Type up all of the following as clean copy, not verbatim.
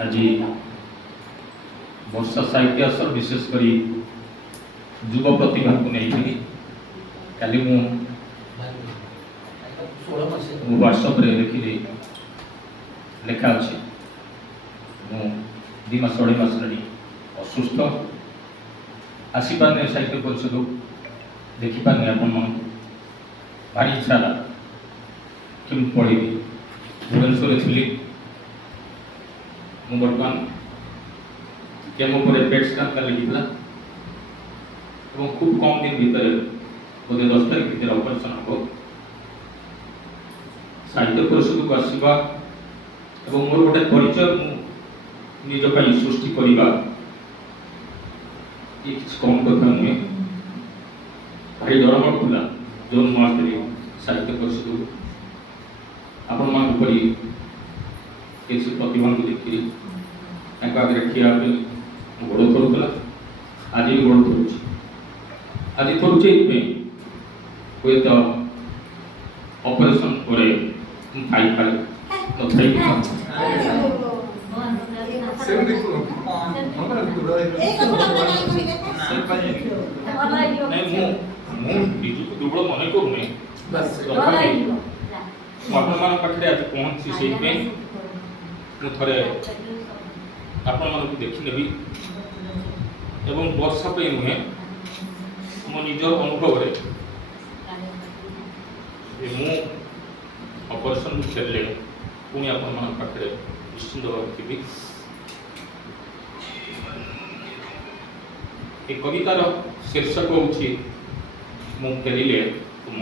आज वर्षा साहित्य विशेषकर युव प्रतिभा को नहीं काली व्हाट्सएप देखिली लेखा अच्छे दि मास अढ़ाई मास असुस्थ आसीपारे साहित्य परिषद देखिपारे आप भारी इच्छा है कि पढ़ी भुवनेश्वर थी बर्तमान केमो पर पेट स्कैन लिखा खूब कम दिन भितर बोधे 10 तारीख भितर ऑपरेशन हम साहित्य परिषद को आसवा मोर गोटे परिचय निज सृष्टि करवा ये कम कथा नुहे भाई डर मारूला जो नुआ साहित्य परिषद आपण मान किसी प्रतिभा को देखी आगे ठिया गोड़ थोड़ा आज भी गोड़ थोड़ी आज थोड़े हुए तो ऑपरेशन पर खाई पारे न खाई निजक दुर्बल मन करूनी पाखे आज पहुँची से थे आपण मान देखी नेबी एवं वर्षा पे नुहे मो निजर अनुभव ऑपरेशन फेरले पुणी आपण पाखे निश्चिंत भाव थी ये कवितार शीर्षक हूँ मु फेरिले तुम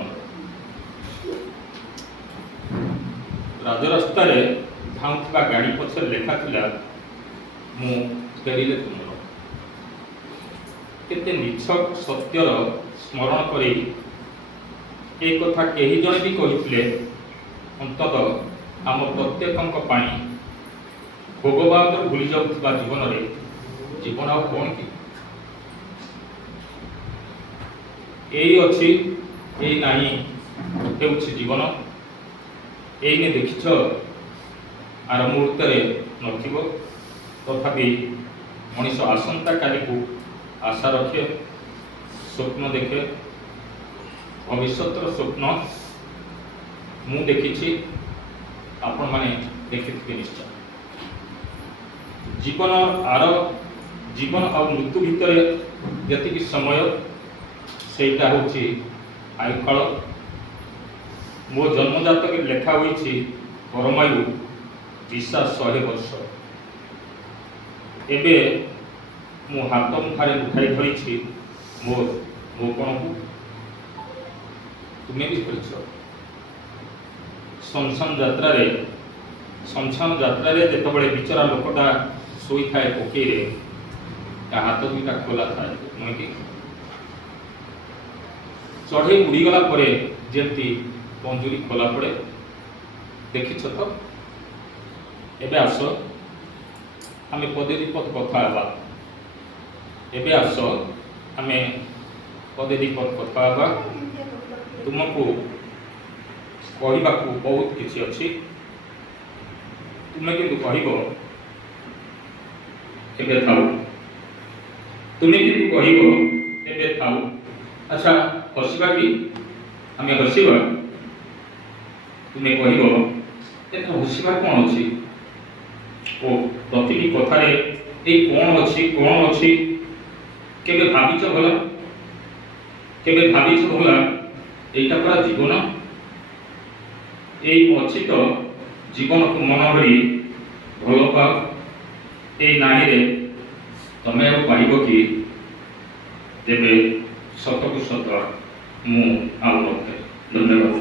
राजरास्तार धाउथबा गाड़ी पछे लेखा थिला मु फेरिले तुम केते निछक सत्यर स्मरण करी एक कथा कही जन भी कही अंतत आम प्रत्येक भोगवाद भूली जाऊा जीवन रे जीवन आ कौन कि यही अच्छी यही नहीं हेउछि जीवन यही देखिछ आर मुहूर्त नथिबो तथापि मनीष आसंता काली को आशा रखे स्वप्न देखे भविष्यतर स्वप्न मु देखी आपण माने देखिथिबे निश्चय जीवन आर जीवन और मृत्यु भितर जति समय सेटा होछि आयुकाल मो जन्मजात के लेखा होइछि परमायु दिशा 100 वर्ष एबे मो हाथ मुखारे उठाई धरी मोर गोपण को तुम्हें भी कर शमशान यात्रा जिते बिचरा लोकटा शोई थाए पकई हाथ दुईटा खोला थाए नुहे कि चढ़ई उड़ीगला जमती पंजुरी खोला पड़े देखी तो एबे आस आम पदे दीपद कथा एबे आस आम पदे दीपद कथा तुमको कहवा बहुत किसी अच्छी तुम्हें किंतु कह थाऊ तुम्हें किंतु कह थाऊ अच्छा हसवा कि आम हसवा तुम्हें कह हसवा कौन अच्छी ओ प्रति कथार ये कौन अच्छी केबे भाविच भला केबे भाविच भला एटा पूरा जीवन यही अच्छी तो जीवन को मन भरी भल पाओ ये नाई रे तमें अब पाइब कि तेरे सत को सत मु आउ धन्यवाद।